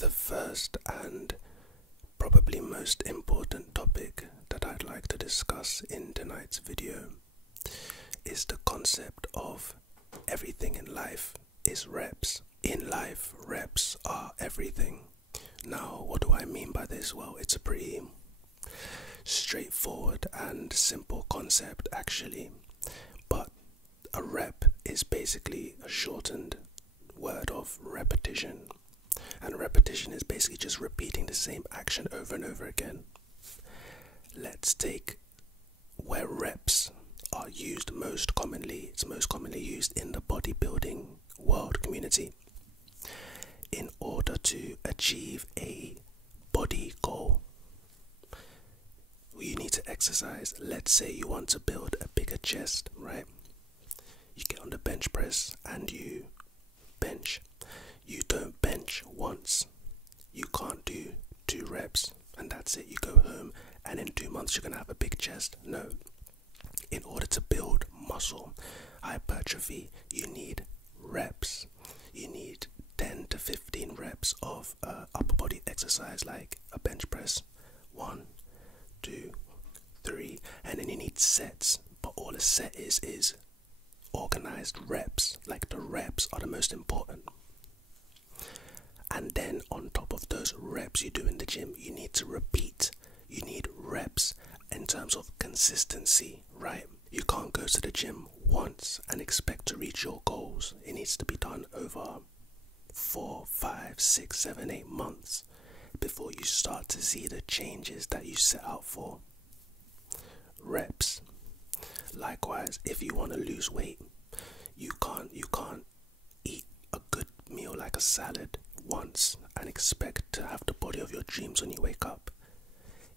The first and probably most important topic that I'd like to discuss in tonight's video is the concept of everything in life is reps. In life, reps are everything. Now, what do I mean by this? Well, it's a pretty straightforward and simple concept actually, but a rep is basically a shortened word of repetition, and repetition is basically just repeating the same action over and over again. Let's take where reps are used most commonly. It's most commonly used in the bodybuilding world community. In order to achieve a body goal, you need to exercise. Let's say you want to build a bigger chest, right? You get on the bench press and you bench. You don't bench once. You can't do 2 reps and that's it. You go home and in 2 months you're going to have a big chest. No. In order to build muscle, hypertrophy, you need reps. You need 10 to 15 reps of upper body exercise like a bench press. 1, 2, 3, and then you need sets. But all a set is organized reps. Like the reps are the most important. And then on top of those reps you do in the gym, you need to repeat. You need reps in terms of consistency, right? You can't go to the gym once and expect to reach your goals. It needs to be done over 4, 5, 6, 7, 8 months before you start to see the changes that you set out for. Reps. Likewise, if you want to lose weight, you can't eat a good meal like a salad once and expect to have the body of your dreams when you wake up.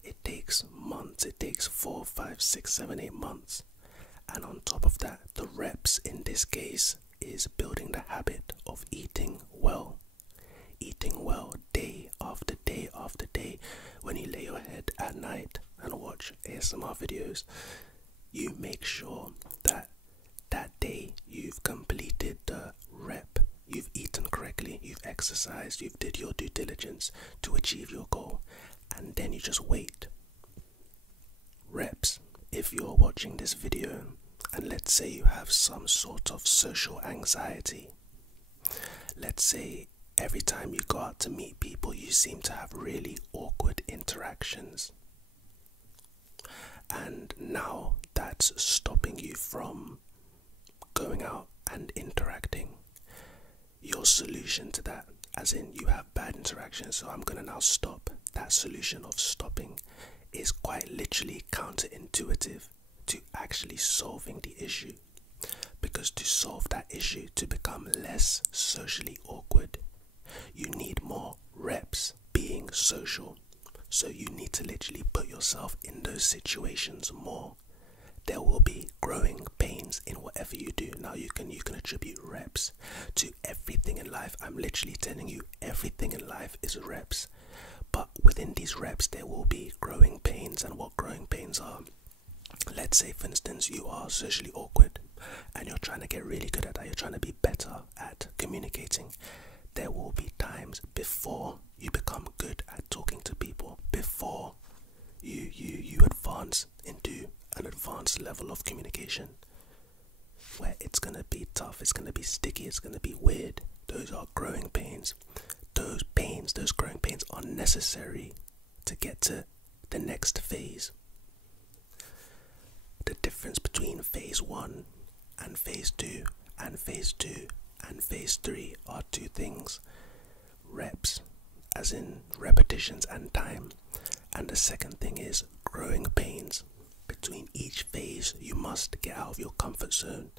It takes months. It takes 4, 5, 6, 7, 8 months. And on top of that, the reps in this case is building the habit of eating well. Eating well day after day after day. When you lay your head at night and watch ASMR videos, you make sure that that day you've completed the rep. You've eaten correctly, you've exercised, you've did your due diligence to achieve your goal, and then you just wait. Reps. If you're watching this video and let's say you have some sort of social anxiety, let's say every time you go out to meet people you seem to have really awkward interactions, and now that's stopping you from going out and interacting. Your solution to that, as in you have bad interactions, so I'm going to now stop. That solution of stopping is quite literally counterintuitive to actually solving the issue. Because to solve that issue, to become less socially awkward, you need more reps being social. So you need to literally put yourself in those situations more. There will be growing pains in whatever you do. Now you can attribute reps to everything in life. I'm literally telling you, everything in life is reps. But within these reps there will be growing pains, and what growing pains are. Let's say for instance you are socially awkward and you're trying to get really good at that. You're trying to be better at communicating. There will be times before you become good at talking to people, before you advance into an advanced level of communication, where it's going to be tough, it's going to be sticky, it's going to be weird. Those are growing pains. Those growing pains are necessary to get to the next phase. The difference between phase 1 and phase 2 and phase 2 and phase 3 are 2 things. Reps, as in repetitions and time. And the second thing is growing pains. Between each phase you must get out of your comfort zone,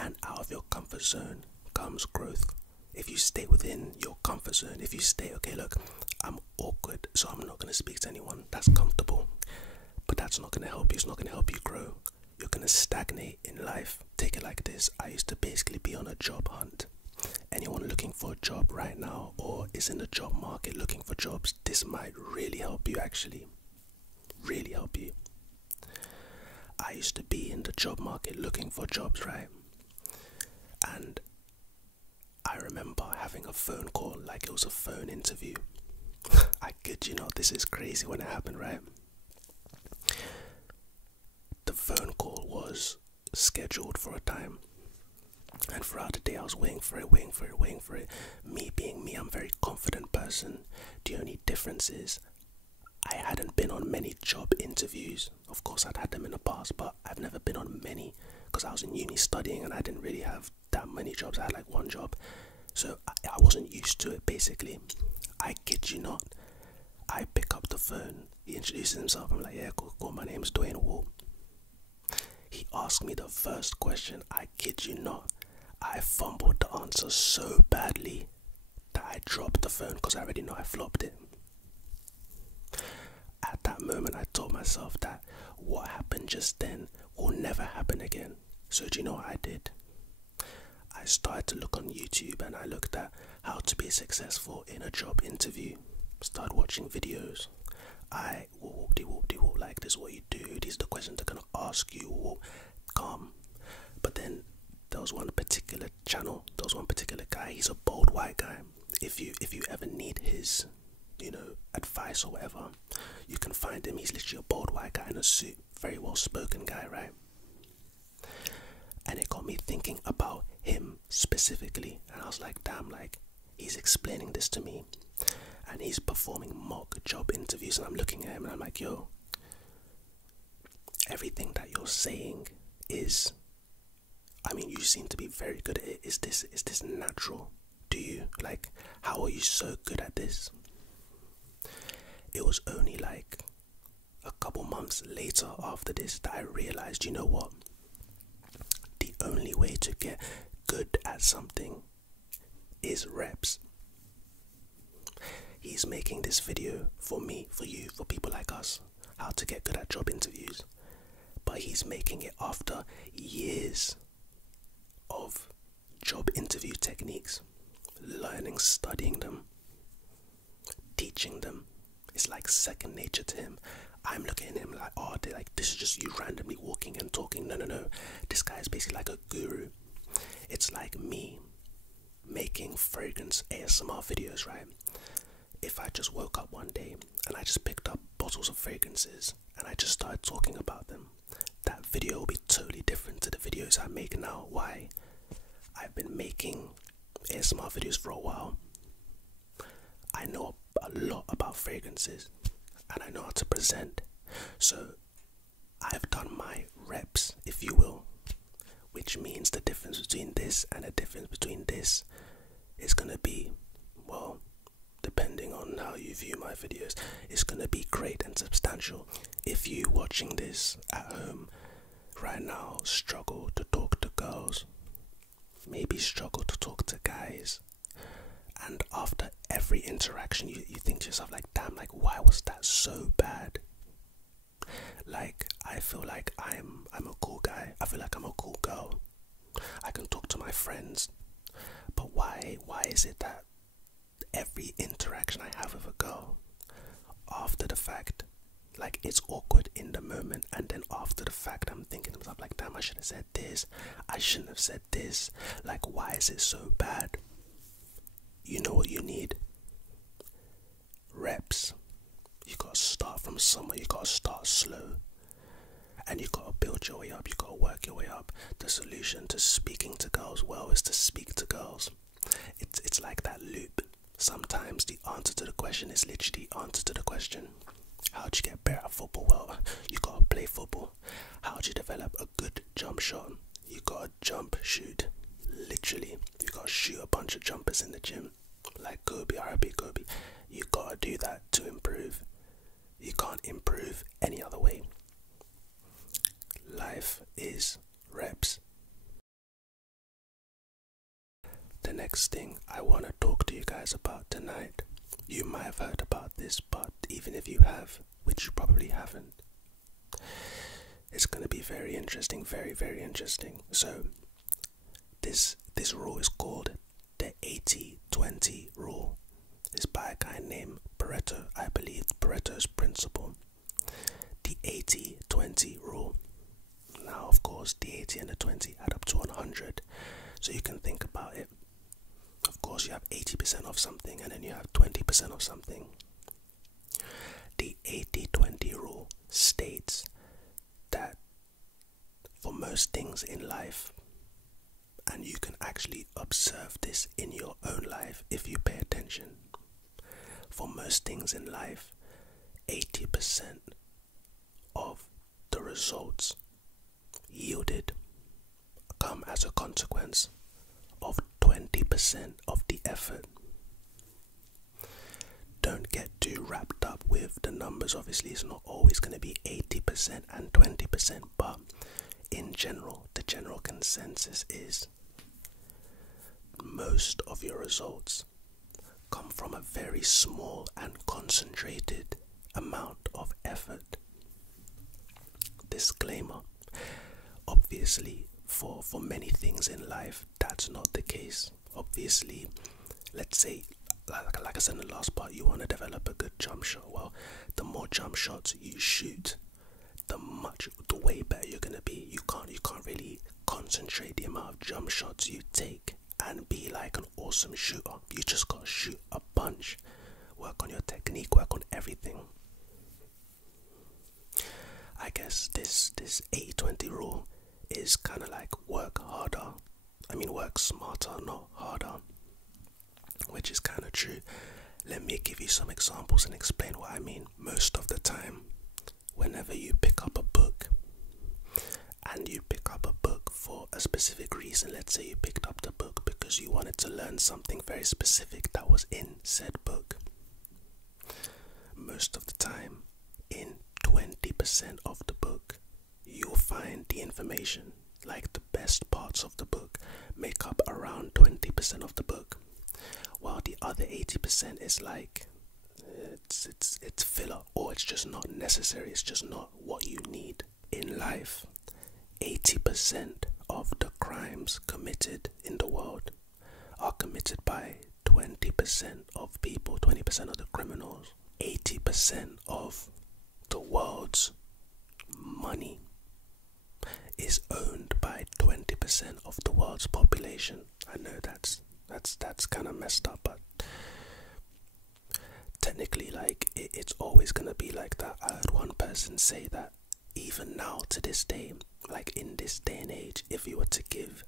and out of your comfort zone comes growth. If you stay within your comfort zone, if you stay, okay, look, I'm awkward so I'm not going to speak to anyone, that's comfortable, but that's not going to help you. It's not going to help you grow. You're going to stagnate in life. Take it like this. I used to basically be on a job hunt. Anyone looking for a job right now or is in the job market looking for jobs, this might really help you actually. Really help you. I used to be in the job market looking for jobs, right? And I remember having a phone call like it was a phone interview. I kid you not, this is crazy when it happened, right? The phone call was scheduled for a time, and throughout the day I was waiting for it. Me being me, I'm a very confident person. The only difference is I hadn't been on many job interviews. Of course I'd had them in the past, but I've never been on many because I was in uni studying and I didn't really have that many jobs. I had like one job, so I wasn't used to it. Basically, I kid you not, I pick up the phone, he introduces himself, I'm like, yeah, cool, my name's Dwayne Wall. He asked me the first question, I kid you not, I fumbled the answer so badly that I dropped the phone because I already know I flopped it. At that moment I told myself that what happened just then will never happen again. So do you know what I did? I started to look on YouTube and I looked at how to be successful in a job interview. Started watching videos. I whoop-de-whoop, like this is what you do, these are the questions they're gonna ask you, calm. But then there was one particular channel, there was one particular guy, he's a bold white guy. If you ever need his, advice or whatever, you can find him. He's literally a bold white guy in a suit, very well spoken guy, right? And it got me thinking about him specifically, and I was like, damn, like he's explaining this to me and he's performing mock job interviews, and I'm looking at him and I'm like, yo, everything that you're saying is, I mean, you seem to be very good at it. Is this natural? Do you, like, how are you so good at this? It was only like a couple months later after this that I realized, you know what, the only way to get good at something is reps. He's making this video for me, for you, for people like us, how to get good at job interviews. But he's making it after years of job interview techniques, learning, studying them, teaching them. It's like second nature to him. I'm looking at him like, oh, this is just you randomly walking and talking. No. This guy is basically like a guru. It's like me making fragrance ASMR videos, right? If I just woke up one day and I just picked up bottles of fragrances and I just started talking about them, that video will be totally different to the videos I make now. Why? I've been making ASMR videos for a while. I know a lot about fragrances and I know how to present. So I've done my reps, if you will, which means the difference between this and the difference between this is going to be, well, depending on how you view my videos, it's going to be great and substantial. If you watching this at home right now struggle to talk to girls, maybe struggle to talk to guys, and after every interaction you think to yourself like, damn, like why was that so bad? Like, I feel like I'm a cool guy, I feel like I'm a cool girl, I can talk to my friends, but why is it that every interaction I have with a girl, after the fact, like it's awkward in the moment, and then after the fact I'm thinking to myself like, damn, I should have said this, I shouldn't have said this, like why is it so bad? You know what you need? Reps. You gotta start from somewhere, you gotta start slow, and you gotta build your way up, you gotta work your way up. The solution to speaking to girls well is to speak to girls. It's like that loop. Sometimes the answer to the question is literally the answer to the question. How'd you get better at football? Well, you gotta play football. How'd you develop a good jump shot? You gotta jump, shoot. Literally, you gotta shoot a bunch of jumpers in the gym, like Kobe, RB Kobe. You gotta do that to improve. You can't improve any other way. Life is reps. The next thing I want to talk to you guys about tonight, you might have heard about this, but even if you have, which you probably haven't, it's going to be very interesting, very, very interesting. So this rule is called the 80-20 rule. It's by a guy named Pareto, I believe, Pareto's principle. The 80-20 rule. Now, of course, the 80 and the 20 add up to 100, so you can think about it. course you have 80% of something and then you have 20% of something. The 80-20 rule states that for most things in life, and you can actually observe this in your own life if you pay attention, for most things in life, 80% of the results yielded come as a consequence of 20% of the effort. Don't get too wrapped up with the numbers. Obviously, it's not always going to be 80% and 20%, but in general, the general consensus is most of your results come from a very small and concentrated amount of effort. Disclaimer: obviously, for many things in life, that's not the case. Obviously, let's say, like I said in the last part, you want to develop a good jump shot. Well, the more jump shots you shoot, the way better you're gonna be. You can't really concentrate the amount of jump shots you take and be like an awesome shooter. You just gotta shoot a bunch. Work on your technique, work on everything. I guess this 80-20 rule is kind of like work smarter, not harder, which is kind of true. Let me give you some examples and explain what I mean. Most of the time, whenever you pick up a book, and you pick up a book for a specific reason, let's say you picked up the book because you wanted to learn something very specific that was in said book, most of the time, in 20% of the book, you'll find the information, like the best parts of the book make up around 20% of the book, while the other 80% is like it's filler, or it's just not necessary, it's just not what you need. In life, 80% of the crimes committed in the world are committed by 20% of people, 20% of the criminals. 80% of the world's money is owned by 20% of the world's population. I know that's kind of messed up, but technically, like, it's always gonna be like that. I heard one person say that even now, to this day, like in this day and age, if you were to give,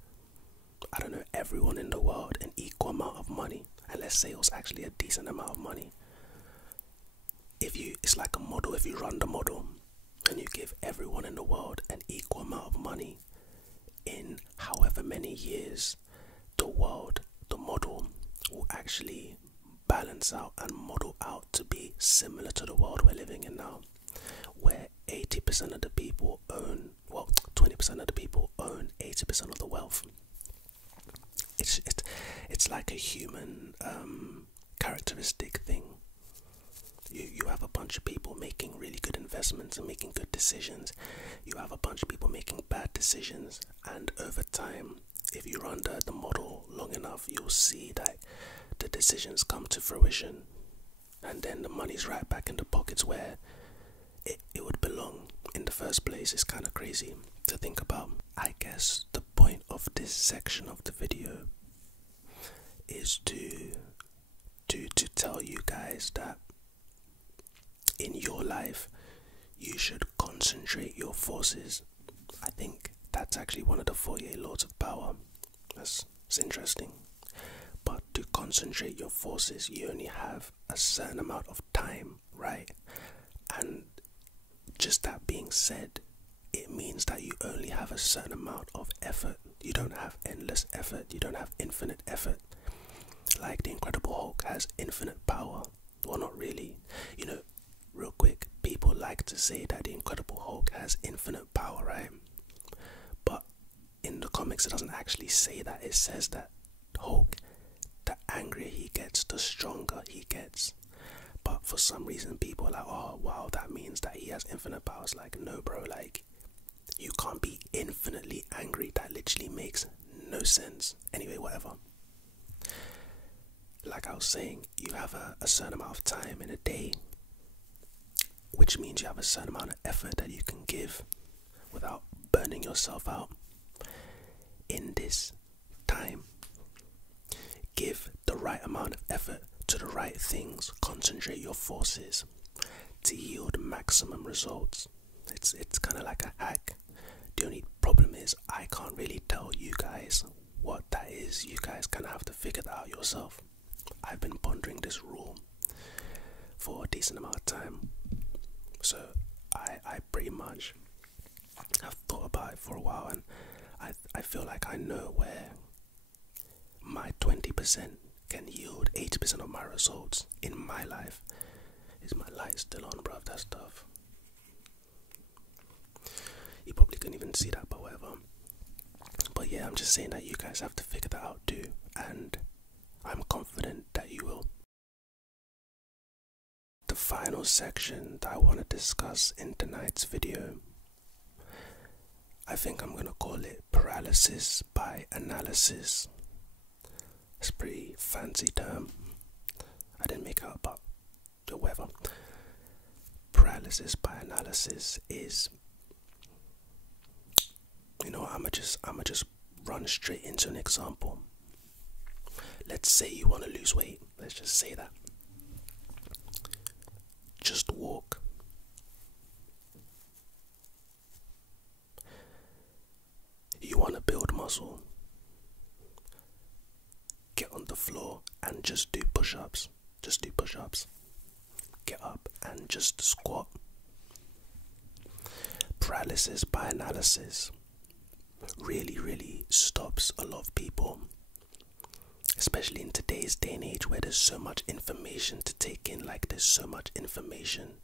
I don't know, everyone in the world an equal amount of money, and let's say it was actually a decent amount of money, it's like a model. If you run the model and you give everyone in the world an equal amount of money, in however many years, the model will actually balance out and model out to be similar to the world we're living in now, where 80% of the people own, 20% of the people own 80% of the wealth. It's like a human characteristic thing. You have a bunch of people making really good investments and making good decisions. You have a bunch of people making bad decisions, and over time, if you run the model long enough, you'll see that the decisions come to fruition, and then the money's right back in the pockets where it would belong in the first place. It's kind of crazy to think about. I guess the point of this section of the video is to tell you guys that in your life, you should concentrate your forces. I think that's actually one of the 48 laws of power. It's interesting. But to concentrate your forces, you only have a certain amount of time, right? And just that being said, it means that you only have a certain amount of effort. You don't have endless effort. You don't have infinite effort. Like the Incredible Hulk has infinite power. Well, not really. You know, real quick, people like to say that the Incredible Hulk has infinite power, right? But in the comics, it doesn't actually say that. It says that Hulk, the angrier he gets, the stronger he gets. But for some reason, people are like, oh wow, that means that he has infinite powers. Like, no bro, like, you can't be infinitely angry. That literally makes no sense. Anyway, whatever. Like I was saying, you have a certain amount of time in a day, which means you have a certain amount of effort that you can give without burning yourself out. In this time, give the right amount of effort to the right things, concentrate your forces to yield maximum results. It's kind of like a hack. The only problem is I can't really tell you guys what that is. You guys kind of have to figure that out yourself. I've been pondering this rule for a decent amount of time, so I pretty much have thought about it for a while, and I feel like I know where my 20% can yield 80% of my results in my life. Is my light still on, bruv? That's tough. You probably couldn't even see that, but whatever. But yeah, I'm just saying that you guys have to figure that out too, and I'm confident that you will. The final section that I want to discuss in tonight's video, I think I'm going to call it Paralysis by Analysis. It's a pretty fancy term. I didn't make it up, but whatever. Paralysis by Analysis is, you know, I'ma just run straight into an example. Let's say you want to lose weight. Let's just say that. Just walk. You want to build muscle. Get on the floor and just do push-ups. Just do push-ups. Get up and just squat. Paralysis by Analysis really stops a lot of people, especially in today's day and age where there's so much information to take in. Like, there's so much information.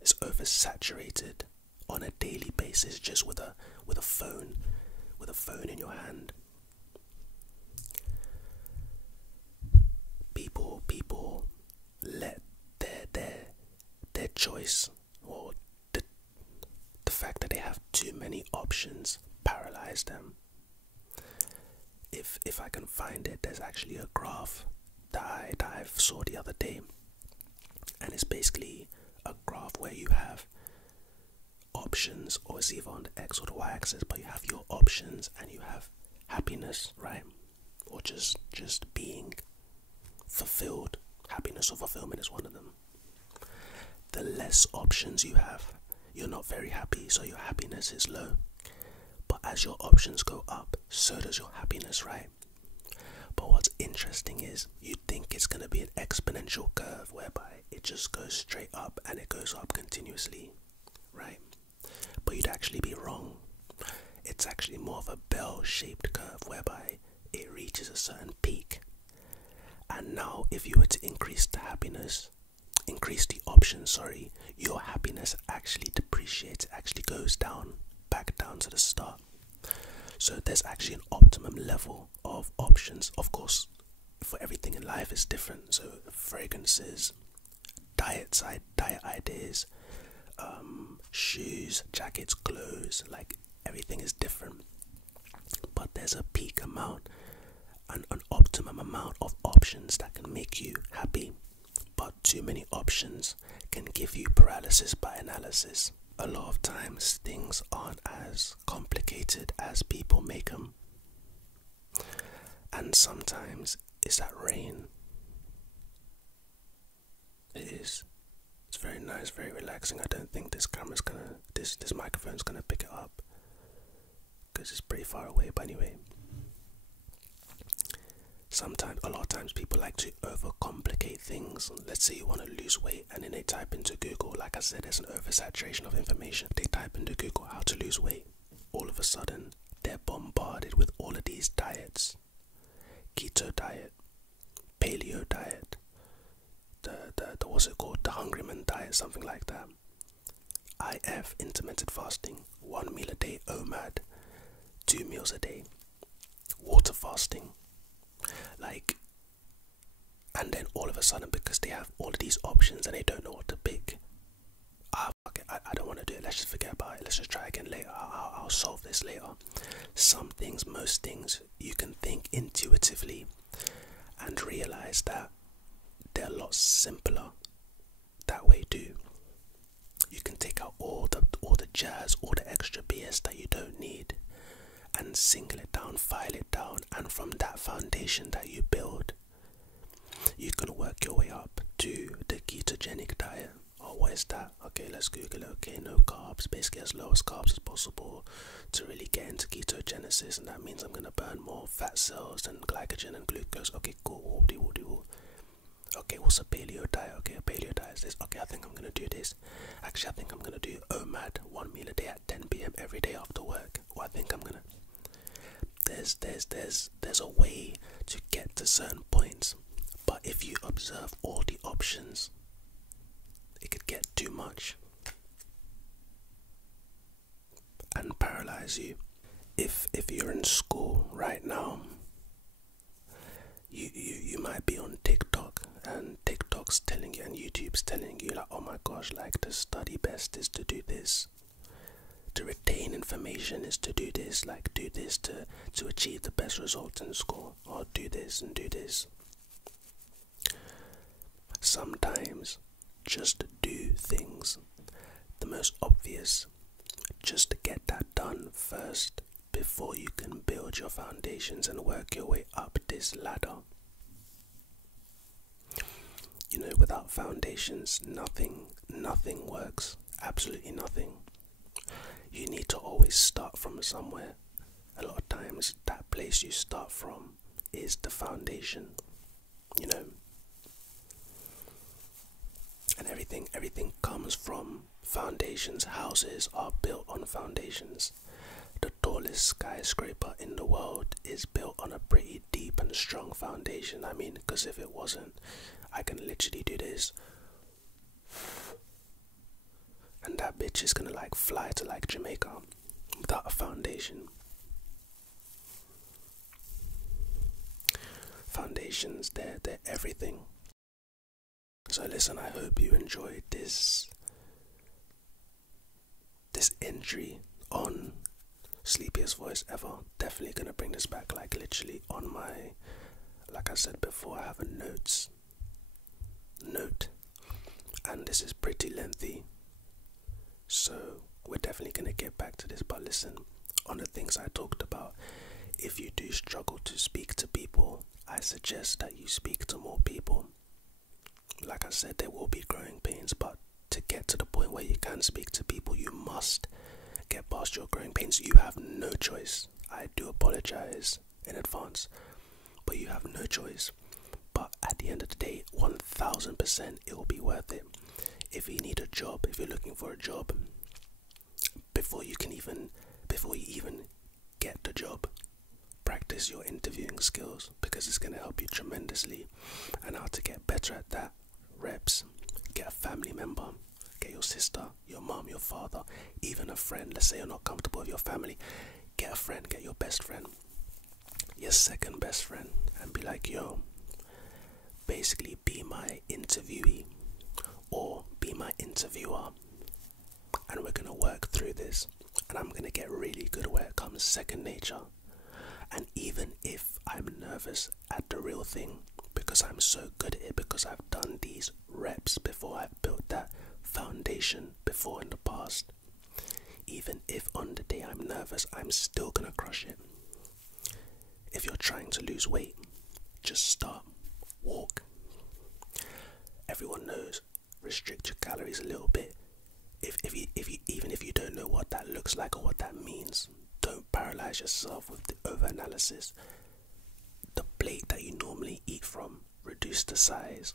It's oversaturated on a daily basis, just with a phone in your hand. People let their choice, or the fact that they have too many options, paralyze them. If I can find it, there's actually a graph that I saw the other day, and it's basically a graph where you have options, or it's either on the X or the Y axis, but you have your options and you have happiness, right? Or just being fulfilled. Happiness or fulfillment is one of them. The less options you have, you're not very happy, so your happiness is low. But as your options go up, so does your happiness, right? But what's interesting is you think it's going to be an exponential curve whereby it just goes straight up and it goes up continuously, right? But you'd actually be wrong. It's actually more of a bell-shaped curve whereby it reaches a certain peak. And now if you were to increase the options, your happiness actually depreciates, actually goes down, back down to the start. So there's actually an optimum level of options. Of course, for everything in life is different. So fragrances, diet ideas, shoes, jackets, clothes, like everything is different. But there's a peak amount, an optimum amount of options that can make you happy. But too many options can give you paralysis by analysis. A lot of times things aren't as complicated as people make them. And sometimes it's that rain. It is. It's very nice, very relaxing. I don't think this microphone's gonna pick it up, because it's pretty far away, but anyway. A lot of times people like to overcomplicate things. Let's say you want to lose weight and then they type into Google, like I said, there's an oversaturation of information. They type into Google how to lose weight. All of a sudden, they're bombarded with all of these diets. Keto diet, paleo diet, the what's it called? The Hungry Man diet, something like that. IF, intermittent fasting, 1 meal a day, OMAD, 2 meals a day, water fasting. And then all of a sudden, because they have all of these options and they don't know what to pick, fuck it, I don't want to do it, let's just forget about it, let's just try again later, I'll solve this later. Most things, you can think intuitively and realize that they're a lot simpler that way too. You can take out all the jazz, all the extra BS that you don't need, and single it down, file it down, and from that foundation that you build, You can work your way up to the ketogenic diet. Oh, what is that? Okay, let's Google it. Okay, no carbs, basically as low as carbs as possible to really get into ketogenesis, and that means I'm gonna burn more fat cells and glycogen and glucose. Okay, cool. Okay, what's a paleo diet? Okay, a paleo diet is this. Okay, I think I'm gonna do this. Actually, I think I'm gonna do OMAD, 1 meal a day at 10 p.m. every day after work. Or I think I'm gonna. There's a way to get to certain points, but if you observe all the options, it could get too much and paralyze you. If you're in school right now, you might be on TikTok, and TikTok's telling you and YouTube's telling you like, oh my gosh, like to study best is to do this, to retain information is to do this, like do this to achieve the best results in school, or do this and do this. Sometimes just do things, the most obvious, just to get that done first before you can build your foundations and work your way up this ladder. You know, without foundations, nothing works. Absolutely nothing. You need to always start from somewhere. A lot of times, that place you start from is the foundation. You know, and everything comes from foundations. Houses are built on foundations. The tallest skyscraper in the world is built on a pretty deep and strong foundation. I mean, because if it wasn't, I can literally do this, and that bitch is gonna like fly to like Jamaica without a foundation. Foundations, they're everything. So listen, I hope you enjoyed this entry on Sleepiest voice ever. Definitely gonna bring this back, like literally on my, like I said before, I have a note, and this is pretty lengthy, so we're definitely gonna get back to this. But listen, on the things I talked about, if you do struggle to speak to people, I suggest that you speak to more people. Like I said, there will be growing pains, but to get to the point where you can speak to people, you must get past your growing pains. You have no choice. I do apologize in advance, but you have no choice. But at the end of the day, 1000% it will be worth it. If you need a job, if you're looking for a job, before you even get the job, practice your interviewing skills, because it's going to help you tremendously. And how to get better at that: reps, get a family member, get your sister, your mom, your father, even a friend. Let's say you're not comfortable with your family, get a friend, get your best friend, your second best friend, and be like, yo, basically be my interviewee or be my interviewer, and we're going to work through this, and I'm going to get really good where it comes second nature. And even if I'm nervous at the real thing, because I'm so good at it, because I've done these reps before, I've built that foundation before in the past, even if on the day I'm nervous, I'm still gonna crush it. If you're trying to lose weight, just start, walk. Everyone knows, restrict your calories a little bit. Even if you don't know what that looks like or what that means, don't paralyze yourself with the over-analysis. The plate that you normally eat from, reduce the size.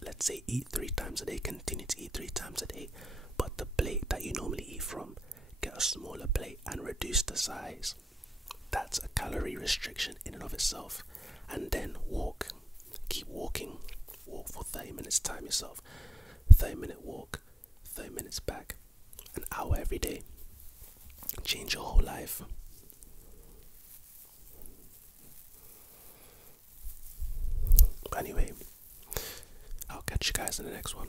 Let's say eat 3 times a day, continue to eat 3 times a day, but the plate that you normally eat from, get a smaller plate and reduce the size. That's a calorie restriction in and of itself. And then walk. Keep walking. Walk for 30 minutes, time yourself. 30-minute walk, 30 minutes back, an hour every day. Change your whole life. But anyway, I'll catch you guys in the next one.